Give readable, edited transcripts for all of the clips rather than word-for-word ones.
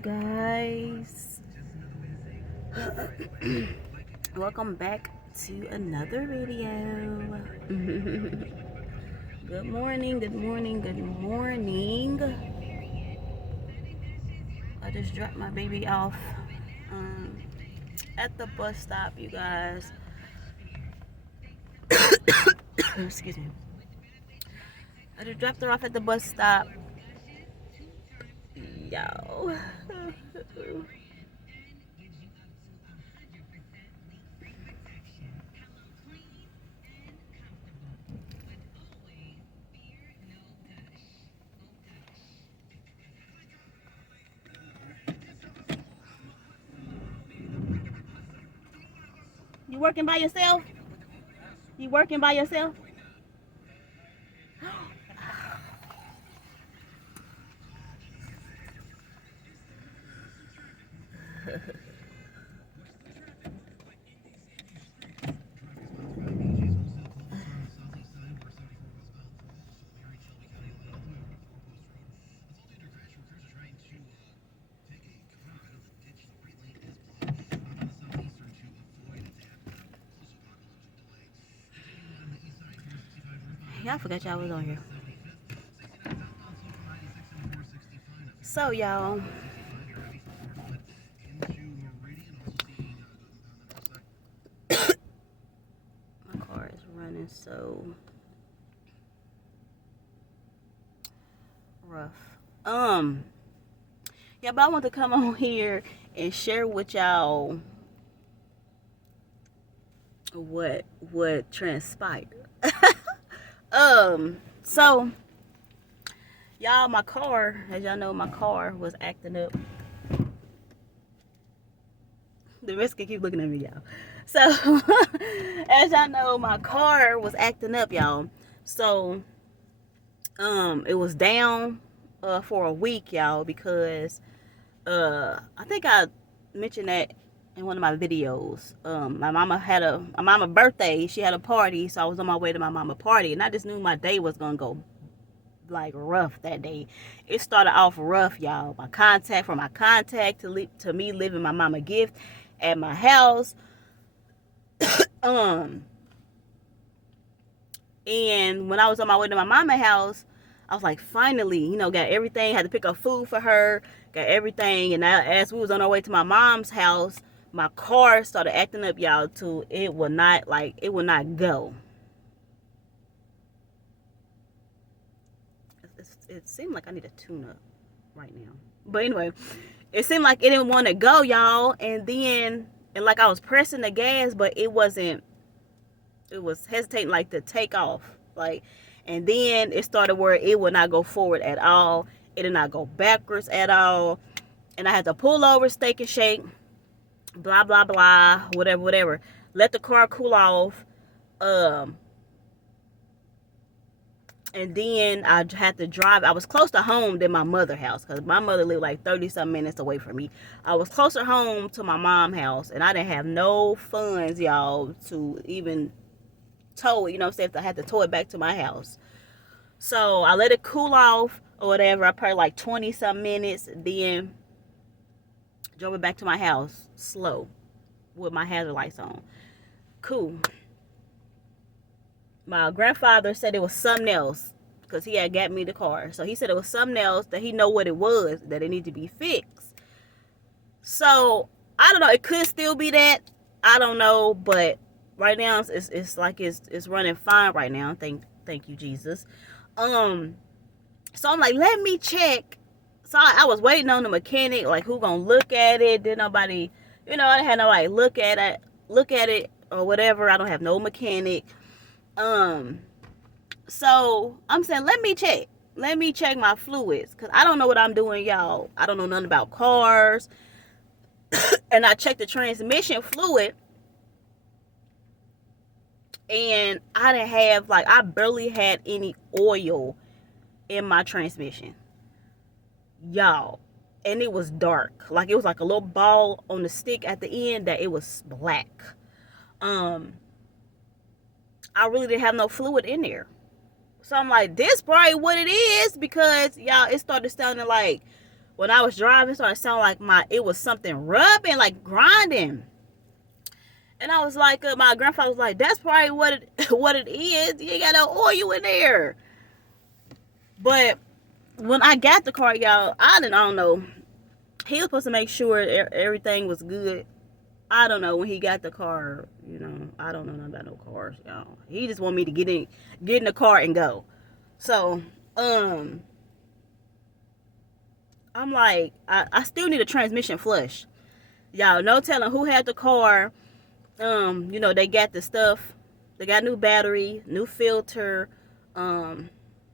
guys. Welcome back to another video. Good morning, good morning, good morning. I just dropped my baby off at the bus stop, you guys. Excuse me. I just dropped her off at the bus stop. Yo. You working by yourself? You working by yourself? Y'all forgot y'all was on here. So y'all, my car is running so rough. Yeah, but I want to come on here and share with y'all what transpired. So y'all, my car, as y'all know, my car was acting up. The rest can keep looking at me, y'all. So as y'all know, my car was acting up, y'all. So it was down for a week, y'all, because I think I mentioned that in one of my videos. My mama birthday. She had a party, so I was on my way to my mama party, and I just knew my day was gonna go like rough that day. It started off rough, y'all. My contact to me living my mama gift at my house. And when I was on my way to my mama house, I was like, finally, got everything. Had to pick up food for her, got everything. And as we was on our way to my mom's house, my car started acting up, y'all. To it would not go. It seemed like I need a tune-up right now. But anyway, it seemed like it didn't want to go, y'all. And like I was pressing the gas, but it wasn't. It was hesitating like to take off, like. And then it started where it would not go forward at all. It did not go backwards at all. And I had to pull over, stake and shake, blah blah blah, whatever. Let the car cool off. And then I had to drive. I was closer to home than my mother's house, because my mother lived like 30-some minutes away from me. I was closer home to my mom's house, and I didn't have no funds, y'all, to even tow it. If I had to tow it back to my house. So I let it cool off or whatever. I probably like 20-some minutes, then drove it back to my house slow with my hazard lights on. Cool. My grandfather said it was something else, because he had got me the car. So he said it was something else, that he know what it was, that it needed to be fixed. So I don't know. It could still be that. I don't know. But right now it's like it's running fine right now. Thank you, Jesus. So I'm like, let me check. So I was waiting on the mechanic, like, who gonna look at it. Did nobody, I didn't have nobody look at it or whatever. I don't have no mechanic. So I'm saying, let me check my fluids, because I don't know what I'm doing, y'all. I don't know nothing about cars. And I checked the transmission fluid, and I barely had any oil in my transmission, y'all. And it was dark, like it was like a little ball on the stick at the end that it was black. I really didn't have no fluid in there. So I'm like, this probably what it is, because y'all, it started sounding like when I was driving, it started sounding like it was something rubbing, like grinding. And I was like, my grandfather was like, that's probably what it is. You ain't got no oil in there. But when I got the car, y'all, I don't know. He was supposed to make sure everything was good. I don't know when he got the car. I don't know nothing about no cars, y'all. He just want me to get in the car and go. So, I'm like, I still need a transmission flush. Y'all, no telling who had the car. They got the stuff. They got new battery, new filter,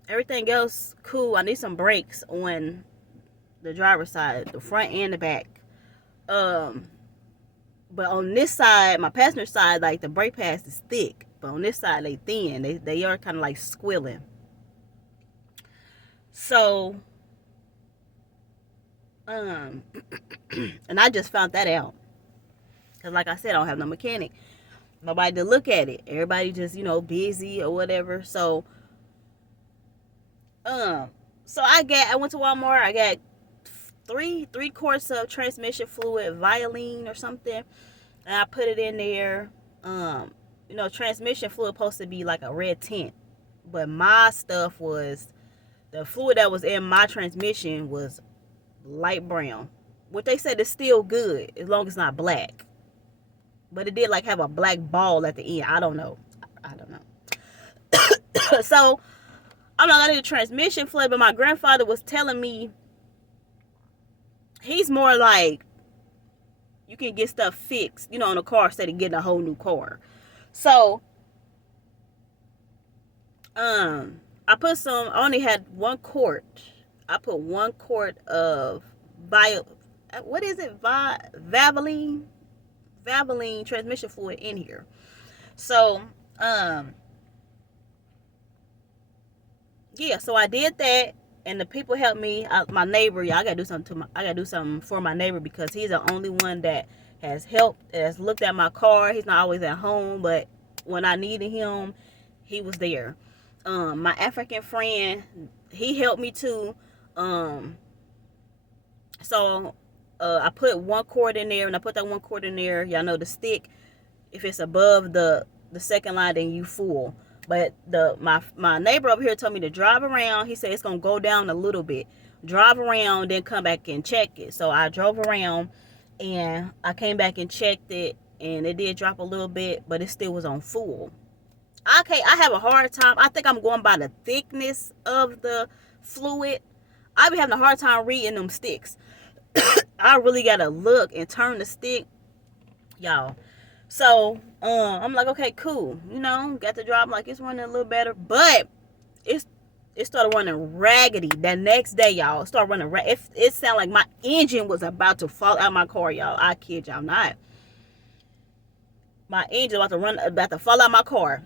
everything else cool. I need some brakes on the driver's side, the front and the back. But on this side, my passenger side, like the brake pads is thick, but on this side they thin. They are kind of like squilling. So, and I just found that out because, like I said, I don't have no mechanic, nobody to look at it. Everybody just busy or whatever. So, I went to Walmart. I got three quarts of transmission fluid, Violene or something, and I put it in there. Transmission fluid supposed to be like a red tint, but my stuff was, the fluid that was in my transmission was light brown. What they said is still good as long as it's not black, but it did like have a black ball at the end. I don't know. So I'm not gonna do transmission fluid, but my grandfather was telling me he's more like, you can get stuff fixed, on a car instead of getting a whole new car. So, I only had 1 quart. I put 1 quart of Valvoline transmission fluid in here. So, so I did that, and the people helped me. My neighbor, I gotta do something for my neighbor because he's the only one that has helped, has looked at my car. He's not always at home, but when I needed him, he was there. My African friend, he helped me too. So I put 1 quart in there, and I put that 1 quart in there. Y'all know the stick, if it's above the second line, then you full. But my neighbor over here told me to drive around. He said it's gonna go down a little bit. Drive around, then come back and check it. So I drove around, and I came back and checked it, and it did drop a little bit, but it still was on full. Okay, I have a hard time. I think I'm going by the thickness of the fluid. I be having a hard time reading them sticks. I really gotta look and turn the stick, y'all. So, I'm like, okay, cool. Got the job, like it's running a little better, but it started running raggedy that next day, y'all. It started running it sounded like my engine was about to fall out of my car, y'all. I kid y'all not. My engine about to fall out of my car.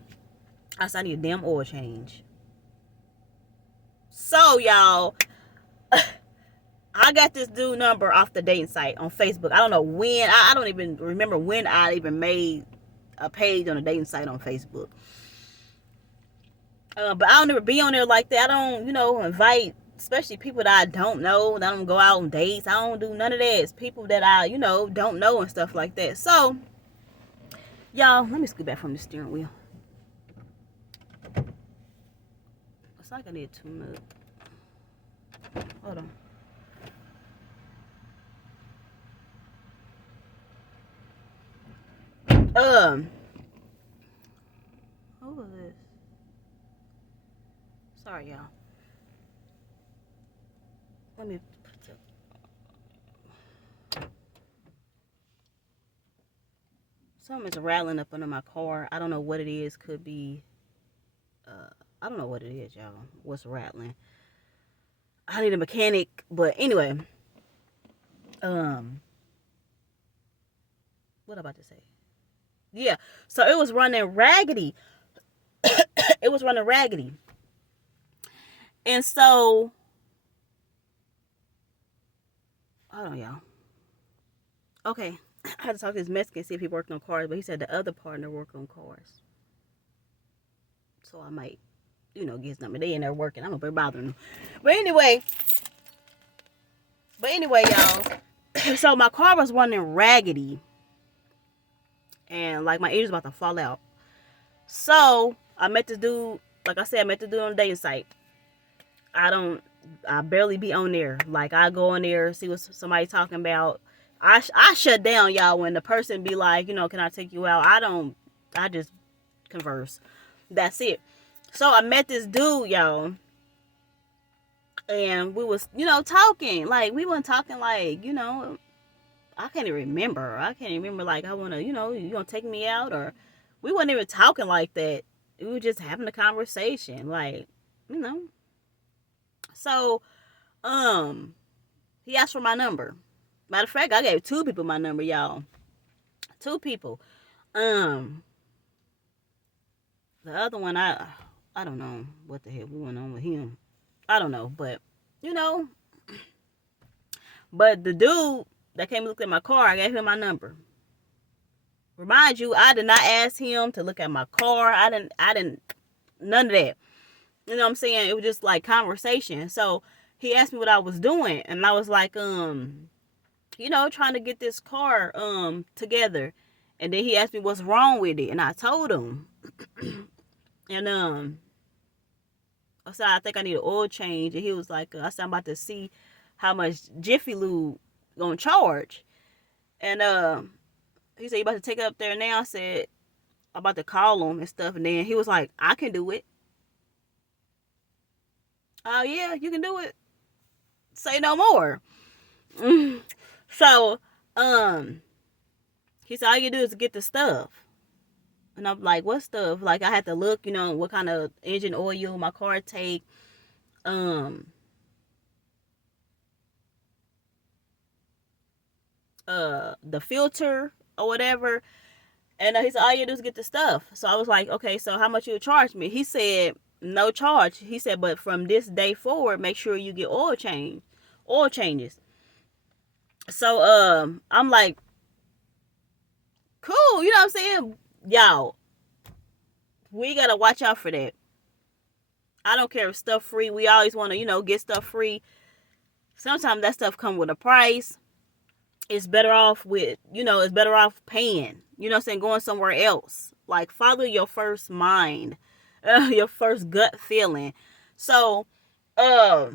I said, I need a damn oil change. So, y'all, I got this dude number off the dating site on Facebook. I don't know when. I don't even remember when I even made a page on a dating site on Facebook. But I don't ever be on there like that. I don't, invite, especially people that I don't know. I don't go out on dates. I don't do none of that. It's people that I, don't know and stuff like that. So, y'all, let me scoot back from the steering wheel. It's like I need to tune up. Hold on. Who was this? Sorry, y'all. Let me put something's rattling up under my car. I don't know what it is. Could be, I don't know what it is, y'all. What's rattling? I need a mechanic, but anyway. What am I about to say? Yeah, so it was running raggedy. It was running raggedy. And so, hold on, y'all. Okay, I had to talk to this Mexican, see if he worked on cars, but he said the other partner worked on cars. So I might, get his number. They in there working. I'm gonna be bothering them. But anyway, But anyway, y'all. So my car was running raggedy. And like my engine's about to fall out. So I met this dude. Like I said, I met the dude on the dating site. I barely be on there. Like I go on there, see what somebody talking about. I shut down, y'all, when the person be like, can I take you out? I just converse. That's it. So I met this dude, y'all. And we was, talking. Like we weren't talking like, I can't even remember. Like I wanna, you gonna take me out, or we weren't even talking like that. We were just having a conversation. Like, you know. So, he asked for my number. Matter of fact, I gave 2 people my number, y'all. 2 people. The other one, I don't know what the hell we went on with him. I don't know, but but the dude that came and looked at my car, I gave him my number. Remind you, I did not ask him to look at my car. I didn't, none of that. You know what I'm saying? It was just like conversation. So he asked me what I was doing, and I was like, trying to get this car together. And then he asked me what's wrong with it, and I told him. And I said I think I need an oil change, and he was like, I said I'm about to see how much Jiffy Lube gonna charge, and he said you about to take it up there now. I said I'm about to call him and stuff, and then he was like, I can do it. Oh yeah, you can do it. Say no more. So he said all you do is get the stuff. And I'm like, what stuff? Like I had to look, what kind of engine oil my car take. The filter or whatever. And he said, all you do is get the stuff. So I was like, okay, so how much you would charge me? He said, no charge. He said, but from this day forward, make sure you get oil changes. So I'm like, cool, you know what I'm saying? Y'all, we gotta watch out for that. I don't care if stuff free. We always want to, get stuff free. Sometimes that stuff come with a price. It's better off paying. You know what I'm saying? Going somewhere else. Like, follow your first mind. Your first gut feeling. So, I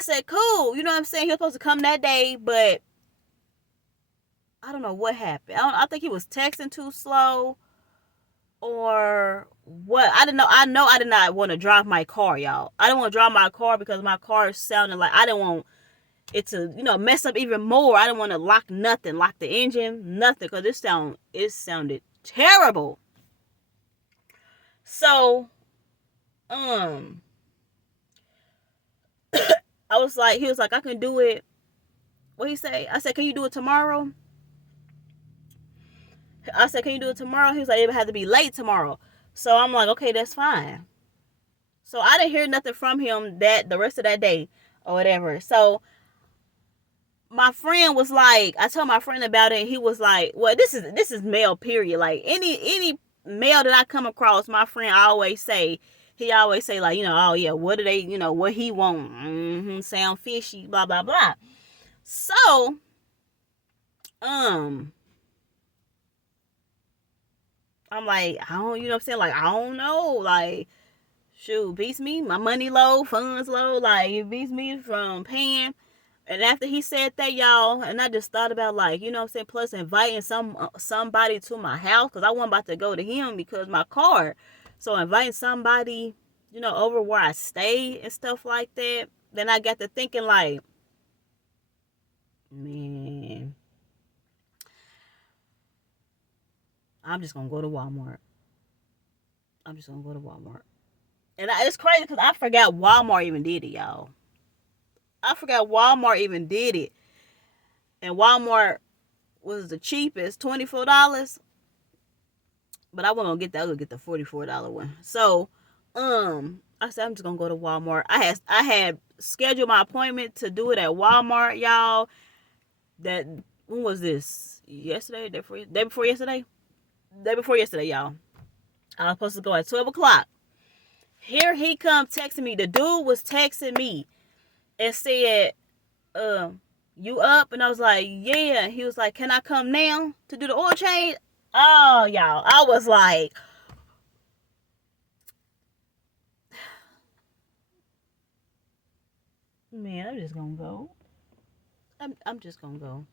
said, cool. You know what I'm saying? He was supposed to come that day, but I don't know what happened. I think he was texting too slow. Or what? I didn't know. I know I did not want to drive my car, y'all. I didn't want to drive my car because my car is sounding like I didn't want it to, mess up even more. I didn't want to lock the engine, nothing, because it sounded terrible. So, I was like, he was like, I can do it. What he say? I said, can you do it tomorrow? I said, can you do it tomorrow? He was like, it would have to be late tomorrow. So I'm like, okay, that's fine. So I didn't hear nothing from him the rest of that day or whatever. So my friend was like, I told my friend about it, and he was like, well, this is male, period. Like any male that I come across, my friend he always say like, oh yeah, what do they, what he want? Sound fishy, blah blah blah. So I'm like, I don't, you know what I'm saying? Like, I don't know. Like, shoot, beats me. My money low, funds low. Like, it beats me from paying. And after he said that, y'all, and I just thought about, like, you know what I'm saying? Plus inviting somebody to my house, because I wasn't about to go to him because my car. So inviting somebody, over where I stay and stuff like that. Then I got to thinking, like, man, I'm just going to go to Walmart. And it's crazy because I forgot Walmart even did it, y'all. I forgot Walmart even did it. And Walmart was the cheapest, $24. But I wasn't going to get that. I was going to get the $44 one. So, I said, I'm just going to go to Walmart. I had scheduled my appointment to do it at Walmart, y'all. When was this? Yesterday? Day before yesterday? Day before yesterday, y'all. I was supposed to go at 12 o'clock. Here he come texting me. The dude was texting me and said, you up? And I was like, yeah. He was like, can I come now to do the oil change? Oh, y'all. I was like, man, I'm just gonna go. I'm just gonna go.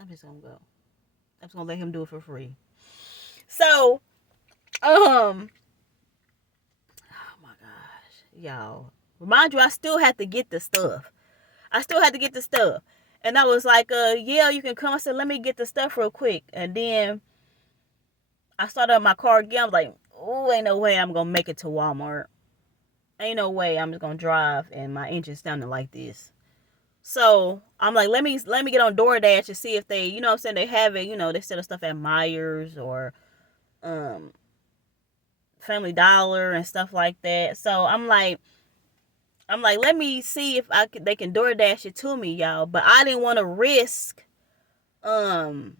I'm just gonna go. I'm just gonna let him do it for free. So, oh my gosh, y'all. Remind you, I still had to get the stuff. I still had to get the stuff. And I was like, yeah, you can come. I said, let me get the stuff real quick. And then I started up my car again. I was like, oh, ain't no way I'm gonna make it to Walmart. Ain't no way I'm just gonna drive and my engine's sounding like this. So I'm like, let me get on DoorDash and see if they, you know what I'm saying, they have it, they sell stuff at Myers or um Family Dollar and stuff like that. So I'm like, let me see if they can DoorDash it to me, y'all. But I didn't want to risk um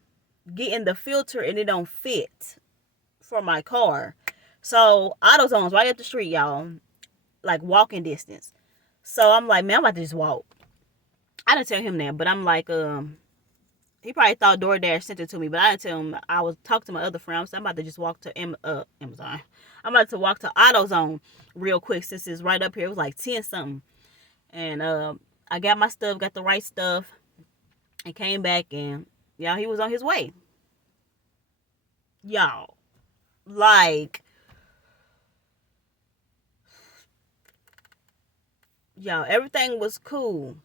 getting the filter and it don't fit for my car. So AutoZone's right up the street, y'all, like walking distance. So I'm like, man, I'm about to just walk. I didn't tell him that, but I'm like, he probably thought DoorDash sent it to me, but I didn't tell him. I was talking to my other friend. I was like, I'm about to just walk to Amazon. I'm about to walk to AutoZone real quick since it's right up here. It was like 10 something. And I got my stuff, got the right stuff, and came back, and y'all, he was on his way. Y'all, like, y'all, everything was cool.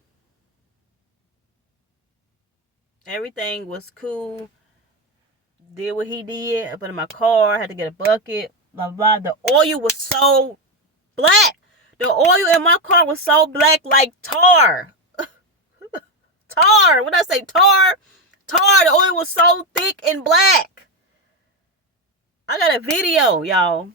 Everything was cool. Did what he did. I put in my car, had to get a bucket, blah, blah. The oil was so black. The oil in my car was so black like tar. Tar. When I say tar, the oil was so thick and black. I got a video, y'all.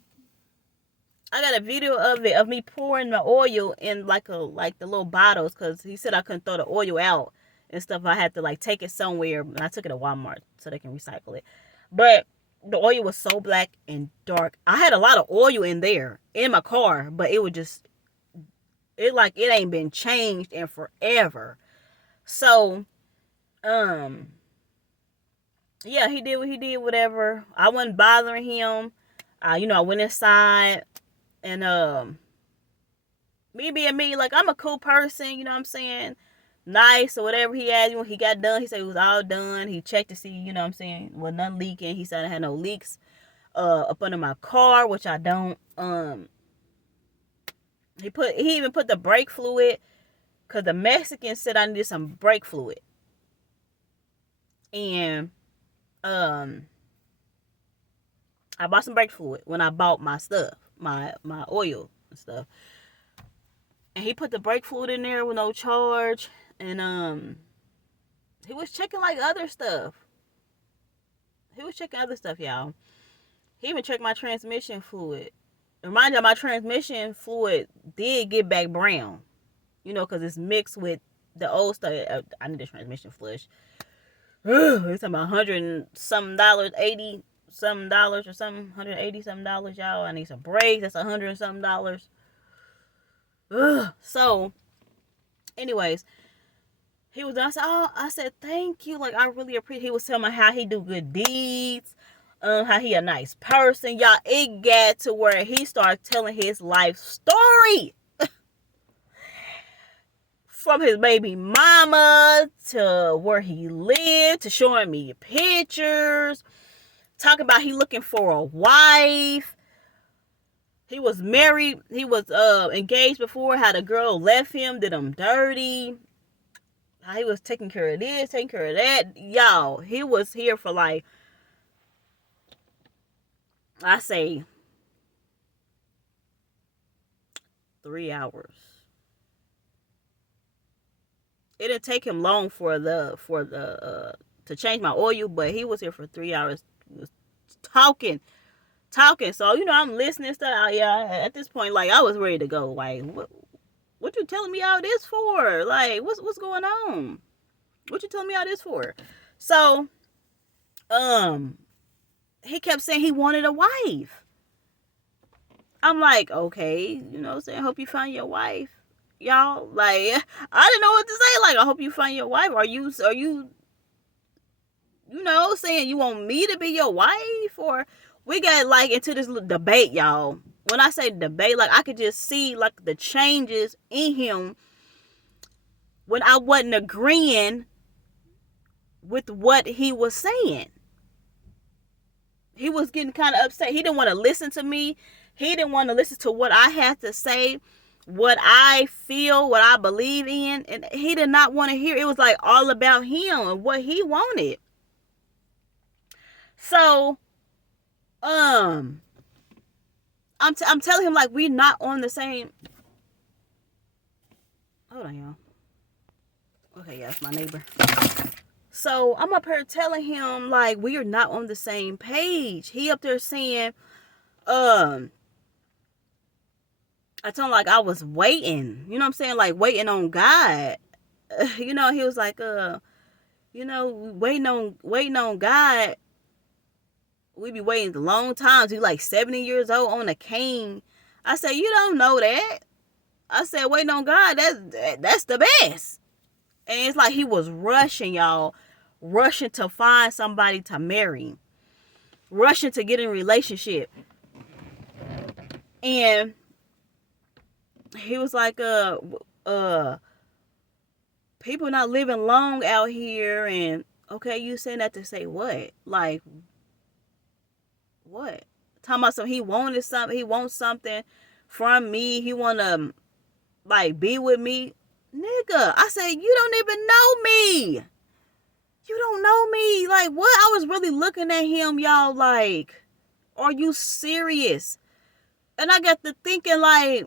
I got a video of it, of me pouring the oil in like the little bottles, because he said I couldn't throw the oil out and stuff. I had to like take it somewhere, and I took it to Walmart so they can recycle it. But the oil was so black and dark. I had a lot of oil in there in my car, but it was just, it ain't been changed in forever. So, yeah, he did what he did, whatever. I wasn't bothering him. I went inside, and me being me, like, I'm a cool person, you know what I'm saying? Nice or whatever he had. When he got done, he said it was all done. He checked to see, you know what I'm saying, was none leaking. He said I had no leaks up under my car, which I don't. He even put the brake fluid, because the Mexican said I needed some brake fluid. And I bought some brake fluid when I bought my stuff, my oil and stuff. And he put the brake fluid in there with no charge. And he was checking like other stuff. Y'all. He even checked my transmission fluid. Remind you, my transmission fluid did get back brown. Because it's mixed with the old stuff. I need the transmission flush. It's about $100 and some dollars, $80 some dollars or something, $180 some dollars, y'all. I need some brakes. That's $100 and some dollars. So, anyways, he was done. I said, thank you. Like, I really appreciate. He was telling me how he do good deeds, how he a nice person, y'all. It got to where he started telling his life story. From his baby mama to where he lived, to showing me pictures, talking about he looking for a wife. He was married. He was engaged before. How the girl left him, did him dirty. How he was taking care of this, taking care of that. Y'all, he was here for like, I say, 3 hours. It didn't take him long for the to change my oil, but he was here for 3 hours. He was talking. So I'm listening stuff. Yeah, at this point, like, I was ready to go. Like, what you telling me all this for? Like, what's going on? What you telling me all this for? So, he kept saying he wanted a wife. I'm like, okay, saying, hope you find your wife. Y'all, like, I didn't know what to say. Like, I hope you find your wife. Are you, saying you want me to be your wife? Or we got, like, into this little debate, y'all. When I say debate, like, I could just see, like, the changes in him when I wasn't agreeing with what he was saying. He was getting kind of upset. He didn't want to listen to me. He didn't want to listen to what I had to say, what I feel, what I believe in. And he did not want to hear. It was like all about him and what he wanted. So, I'm telling him, like, we're not on the same. Hold on, y'all. Okay, yeah, it's my neighbor. So I'm up here telling him, like, we are not on the same page. He up there saying, I told him, like, I was waiting. You know what I'm saying? Like, waiting on God. He was like, waiting on God. We be waiting a long times. He like 70 years old on a cane. I said, you don't know that. I said, waiting on God, that's the best. And it's like he was rushing, y'all. Rushing to find somebody to marry. Rushing to get in a relationship. And he was like, people not living long out here. And okay, you saying that to say what? Like, what? Talking about something. He wanted something. He wants something from me. He want to, like, be with me. Nigga, I said, you don't even know me. You don't know me. Like, what? I was really looking at him, y'all, like, are you serious? And I got to thinking, like,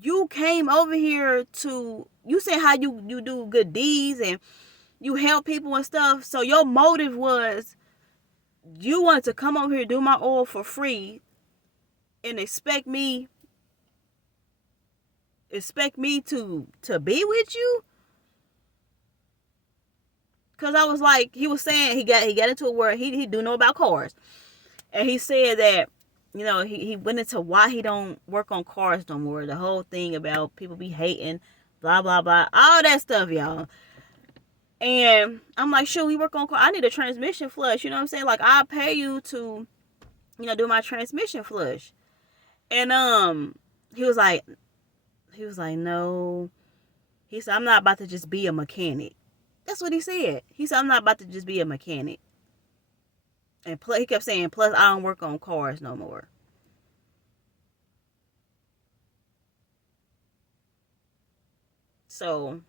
you came over here to, you said how you do good deeds and you help people and stuff. So your motive was you wanted to come over here, do my oil for free, and expect me to be with you. Cause I was like, he was saying he got into a word. He do know about cars, and he said that he went into why he don't work on cars no more. The whole thing about people be hating, blah blah blah, all that stuff, y'all. And I'm like, sure, we work on cars. I need a transmission flush. You know what I'm saying? Like, I'll pay you to, do my transmission flush. And he was like, no. He said, I'm not about to just be a mechanic. That's what he said. He said, I'm not about to just be a mechanic. And he kept saying, plus, I don't work on cars no more. So,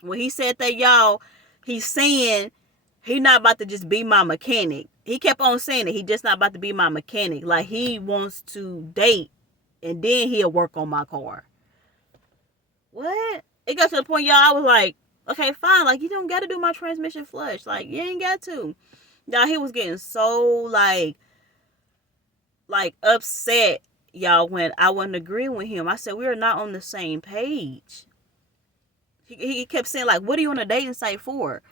when he said that, y'all, he's saying he not about to just be my mechanic. He kept on saying it. He just not about to be my mechanic. Like, he wants to date, and then he'll work on my car. What? It got to the point, y'all, I was like, okay, fine. Like, you don't got to do my transmission flush. Like, you ain't got to. Y'all, he was getting so, like upset, y'all, when I wasn't agreeing with him. I said, we are not on the same page. He kept saying, like, what are you on a dating site for?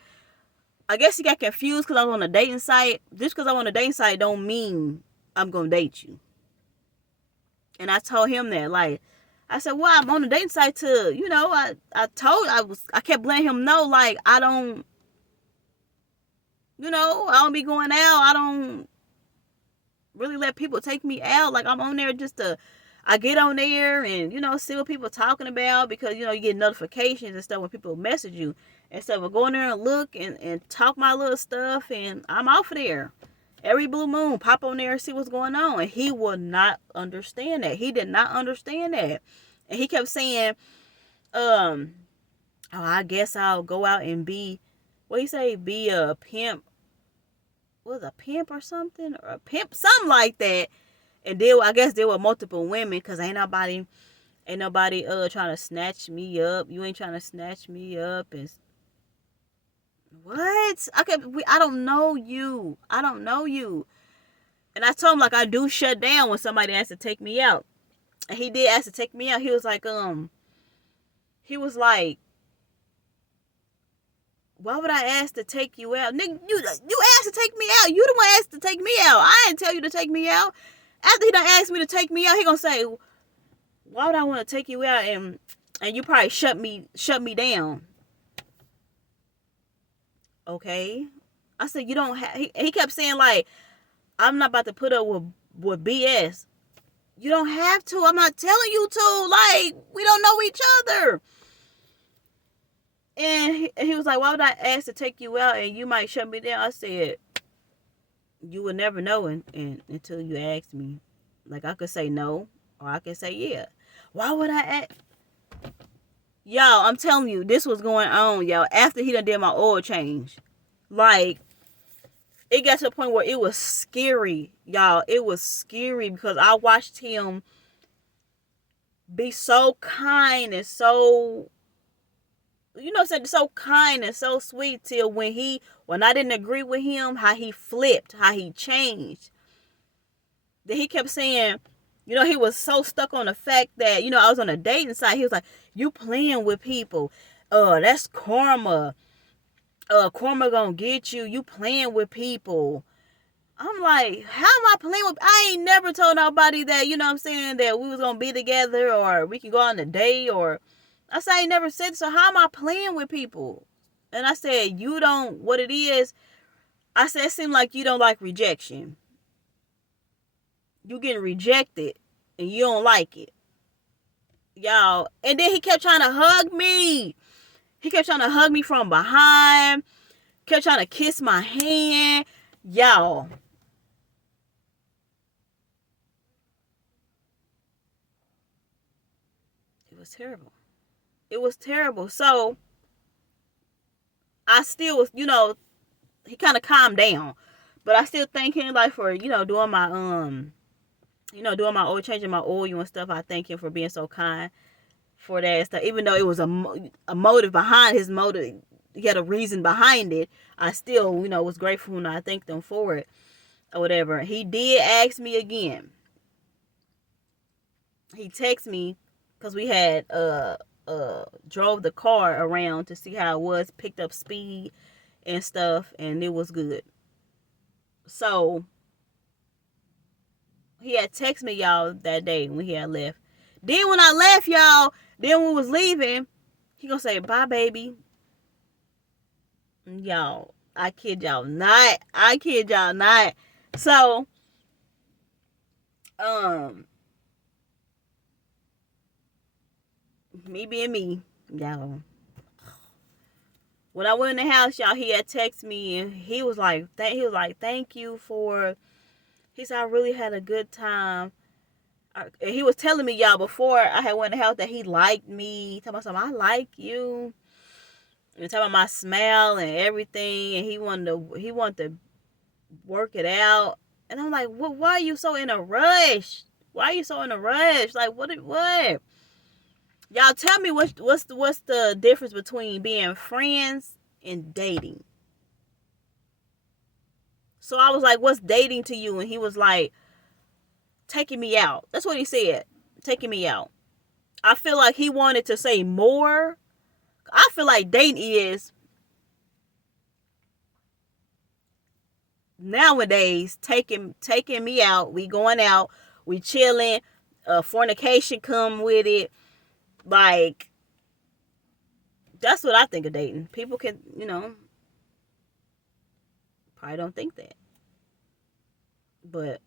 I guess he got confused because I was on a dating site. Just because I'm on a dating site don't mean I'm going to date you. And I told him that, like, I said, well, I'm on a dating site to, I kept letting him know, like, I don't be going out. I don't really let people take me out. Like, I'm on there I get on there and, see what people are talking about because, you get notifications and stuff when people message you. And so we'll go in there and look and talk my little stuff and I'm off of there. Every blue moon, pop on there and see what's going on. And he will not understand that. He did not understand that. And he kept saying, I guess I'll go out and be a pimp. Was a pimp or something? Or a pimp? Something like that. And I guess there were multiple women because ain't nobody trying to snatch me up. You ain't trying to snatch me up. And what? Okay, I don't know you. I don't know you. And I told him, like, I do shut down when somebody asks to take me out. And he did ask to take me out. He was like, why would I ask to take you out? Nigga, you asked to take me out. You the one asked to take me out. I didn't tell you to take me out. After he done asked me to take me out, he gonna say, why would I want to take you out and you probably shut me down? Okay. I said, you don't have, he kept saying like, I'm not about to put up with BS. You don't have to. I'm not telling you to. Like, we don't know each other. And he was like, why would I ask to take you out and you might shut me down? I said, you would never know until you ask me. Like, I could say no or I could say yeah. Why would I ask? Y'all, I'm telling you, this was going on, y'all, after he done did my oil change. Like, it got to the point where it was scary, y'all. It was scary because I watched him be so kind and so, so kind and so sweet till when I didn't agree with him, how he flipped, how he changed. Then he kept saying, he was so stuck on the fact that, I was on a dating site. He was like, you playing with people. That's karma. Karma gonna get you. You playing with people. I'm like, how am I playing with? I ain't never told nobody that, that we was gonna be together or we can go on a date or. I said, I ain't never said so. How am I playing with people? And I said, what it is, I said, it seemed like you don't like rejection. You getting rejected and you don't like it. Y'all. And then he kept trying to hug me. He kept trying to hug me from behind. Kept trying to kiss my hand. Y'all. It was terrible. It was terrible. So, I still was, he kind of calmed down. But I still thank him, like, for, doing my, doing my oil, changing my oil and stuff. I thank him for being so kind for that stuff. Even though it was a motive behind his motive, he had a reason behind it. I still, was grateful and I thanked him for it or whatever. He did ask me again. He texted me because we had drove the car around to see how it was, picked up speed and stuff, and it was good. So he had texted me, y'all, that day when he had left. Then when I left, y'all, then when we was leaving, he gonna say, bye, baby. Y'all, I kid y'all not. So, me being me, y'all. When I went in the house, y'all, he had texted me and he was like, thank you for. He said, I really had a good time. And he was telling me, y'all, before I had went in the house that he liked me. Talking about something, I like you. And talking about my smile and everything. And he wanted to work it out. And I'm like, why are you so in a rush? Why are you so in a rush? Like, what? Y'all tell me what's the difference between being friends and dating? So I was like, what's dating to you? And he was like, taking me out. That's what he said. Taking me out. I feel like he wanted to say more. I feel like dating is nowadays taking me out. We going out. We chilling. Fornication come with it. Like, that's what I think of dating. People can, probably don't think that. But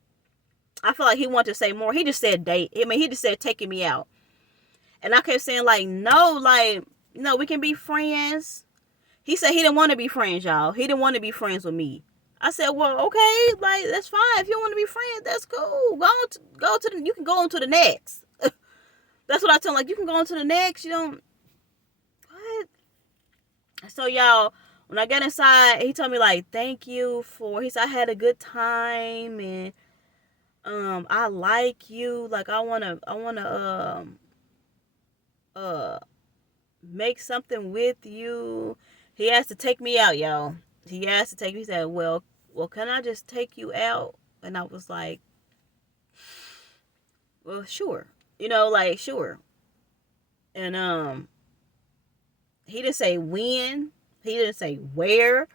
I feel like he wanted to say more. He just said date. I mean, he just said taking me out. And I kept saying, like, no, like, we can be friends. He said he didn't want to be friends, y'all. He didn't want to be friends with me. I said, well, okay, like, that's fine. If you don't want to be friends, that's cool. You can go on to the next. That's what I tell him. Like, you can go on to the next. You don't, what? So, y'all, when I got inside, he told me, like, thank you he said, I had a good time, and, I like you. Like, I want to, make something with you. He asked to take me out, y'all. He asked to take me. He said, well, can I just take you out? And I was like, well, sure. Like, sure. And he didn't say when. He didn't say where.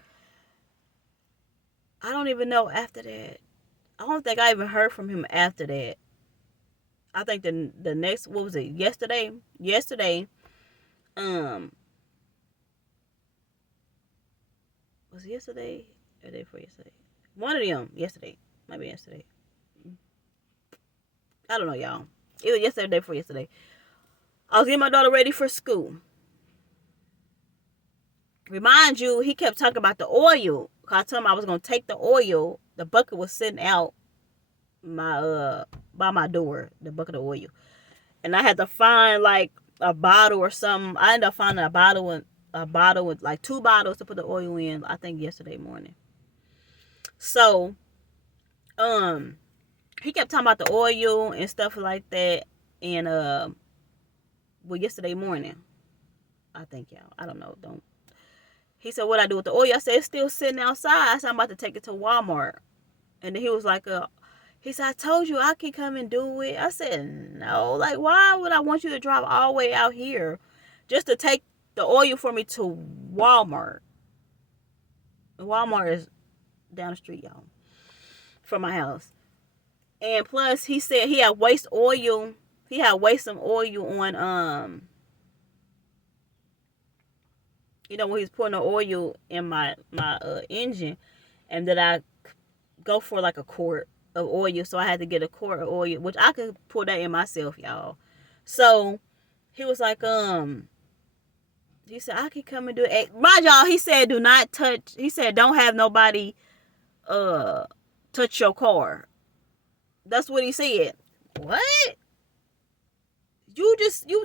I don't even know after that. I don't think I even heard from him after that. I think the next, what was it, yesterday, um was it yesterday or the day before yesterday? One of them yesterday, maybe yesterday. I don't know, y'all. It was yesterday, the day before yesterday. I was getting my daughter ready for school. Remind you, he kept talking about the oil. Cause I told him I was gonna take the oil. The bucket was sitting out my by my door, the bucket of oil, and I had to find like a bottle or something. I ended up finding a bottle with like 2 bottles to put the oil in. I think yesterday morning. So he kept talking about the oil and stuff like that, and well, yesterday morning, I think, y'all. I don't know. Don't. He said, "What I do with the oil?" I said, "It's still sitting outside." I said, "I'm about to take it to Walmart." And then he was like, he said, "I told you I can come and do it." I said, "No, like, why would I want you to drive all the way out here just to take the oil for me to Walmart?" Walmart is down the street, y'all, from my house. And plus, he said he had waste oil. He had waste some oil on when he's putting the oil in my engine, and that I go for like a quart of oil. So I had to get a quart of oil, which I could pour that in myself, y'all. So he was like, he said, "I can come and do it." Mind y'all, he said, "Do not touch." He said, "Don't have nobody touch your car." That's what he said. What? You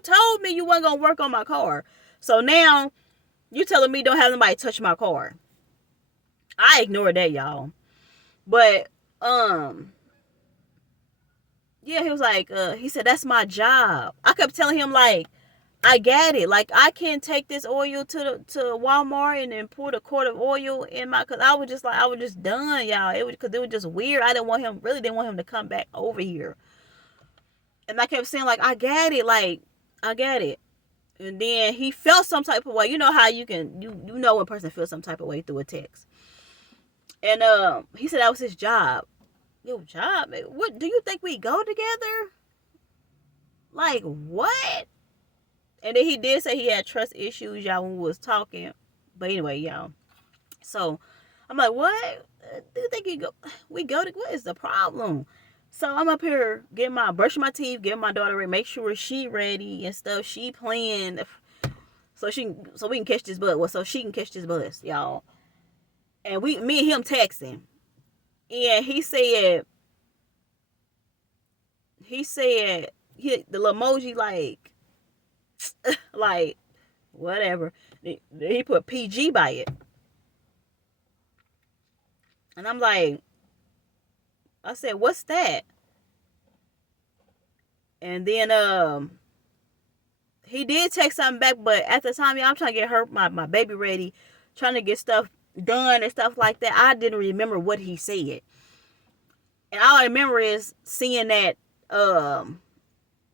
told me you weren't gonna work on my car. So now you telling me don't have nobody touch my car. I ignored that, y'all. But yeah, he was like, he said, "That's my job." I kept telling him, like, I get it. Like, I can't take this oil to Walmart and then pour the quart of oil in my, cause I was just done, y'all. Cause it was just weird. I really didn't want him to come back over here. And I kept saying, like, I get it. Like, I get it. And then he felt some type of way. You know how you know when a person feels some type of way through a text. And he said that was his job. Your job? What do you think we go together? Like, what? And then he did say he had trust issues, y'all, when we was talking. But anyway, y'all. So I'm like, what? Do you think we go to, what is the problem? So I'm up here brushing my teeth, getting my daughter ready, make sure she ready and stuff. She playing so we can catch this bus. Well, so she can catch this bus, y'all. And me and him texting. And he said the little emoji like whatever. He put PG by it. And I'm like, I said, "What's that?" And then he did text something back, but at the time, y'all, I'm trying to get my baby ready, trying to get stuff done and stuff like that. I didn't remember what he said. And all I remember is seeing that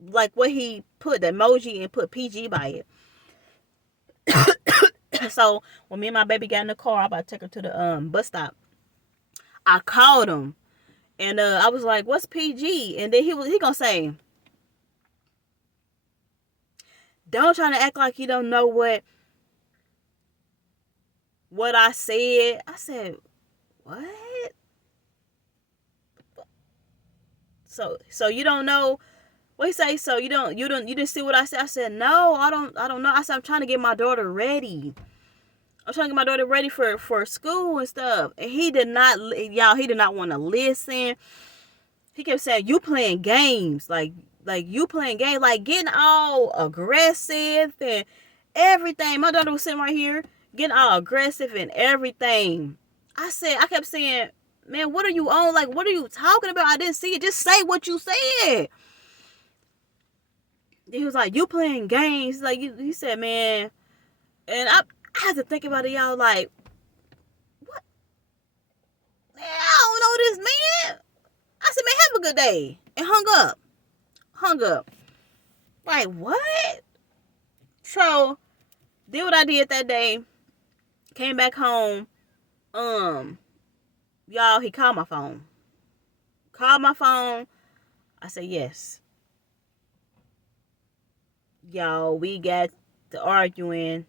like what he put, the emoji, and put PG by it. So when me and my baby got in the car, I about to take her to the bus stop. I called him, and I was like, "What's PG?" And then he gonna say, "Don't try to act like you don't know what I said." I said, "What?" So you don't know what he say? So you didn't see what I said? I said, "No, I don't know." I said, "I'm trying to get my daughter ready. I'm trying to get my daughter ready for school and stuff." And he did not want to listen. He kept saying, "You playing games, like you playing games, like getting all aggressive and everything." My daughter was sitting right here, getting all aggressive and everything. I kept saying, "Man, what are you on? Like, what are you talking about? I didn't see it. Just say what you said." He was like, "You playing games?" Like, he said, "Man," and I had to think about it, y'all. Like, what? Man, I don't know this man. I said, "Man, have a good day," and hung up. Like, what? So did what I did that day. Came back home. Y'all, he called my phone. called my phone. I said, yes. Y'all, we got to arguing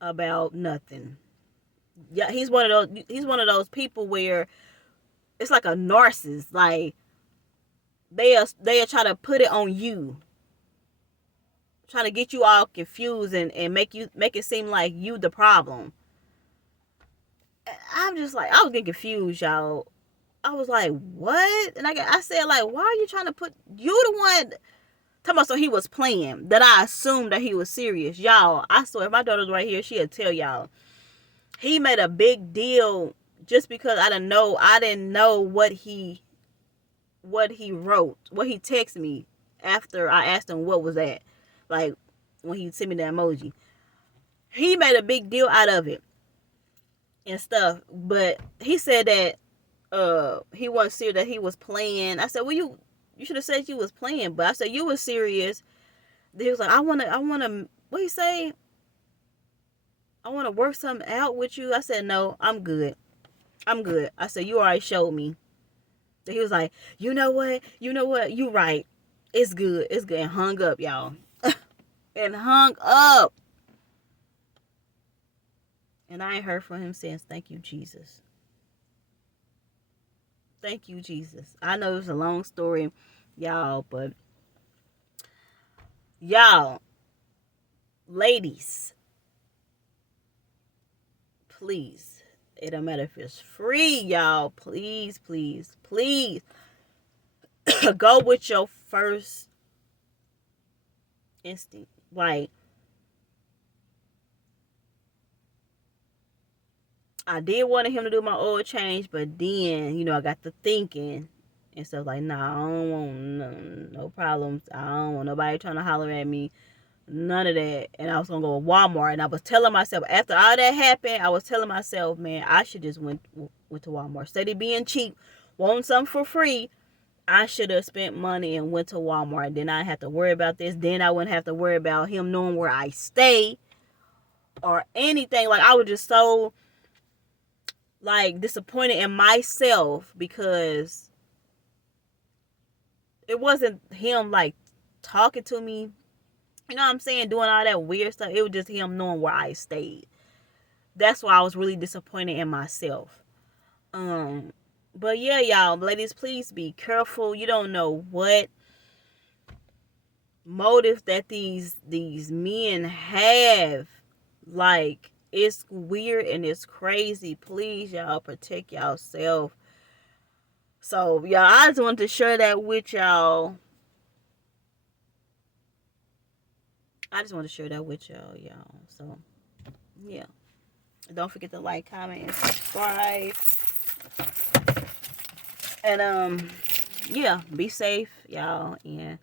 about nothing. Yeah, he's one of those people where it's like a narcissist. Like they'll try to put it on you. Trying to get you all confused and make it seem like you the problem. I'm just like, I was getting confused, y'all. I was like, what? And I said, like, why are you trying to put you the one talking about? So he was playing, that I assumed that he was serious. Y'all, I swear, if my daughter's right here, she'll tell y'all. He made a big deal just because I didn't know what he wrote, what he texted me after I asked him what was that. Like when he sent me the emoji. He made a big deal out of it and stuff. But he said that he wasn't serious, that he was playing. I said, well, you should have said you was playing. But I said, you was serious. He was like, I wanna what he say? I wanna work something out with you. I said, no, I'm good. I said, you already showed me. He was like, you know what? You right. It's good. And hung up, y'all. And hung up. And I ain't heard from him since. Thank you, Jesus. Thank you, Jesus. I know it's a long story, y'all, but y'all, ladies, please, it don't matter if it's free, y'all. Please, please, please go with your first instinct. Like, I did want him to do my oil change, but then, I got to thinking and stuff like, nah, I don't want no problems. I don't want nobody trying to holler at me. None of that. And I was going to go to Walmart. And I was telling myself, after all that happened, I was telling myself, man, I should just went to Walmart. Instead of being cheap, wanting something for free, I should have spent money and went to Walmart. Then I didn't have to worry about this. Then I wouldn't have to worry about him knowing where I stay or anything. Like, I was just so like disappointed in myself because it wasn't him like talking to me, you know what I'm saying, doing all that weird stuff. It was just him knowing where I stayed. That's why I was really disappointed in myself. But yeah, y'all, ladies, please be careful. You don't know what motive that these men have. Like, it's weird and it's crazy. Please, y'all, protect yourself. So, y'all, I just wanted to share that with y'all. Y'all. So, yeah. Don't forget to like, comment, and subscribe. And, yeah, be safe, y'all. And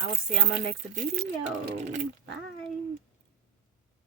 I will see you on my next video. Bye.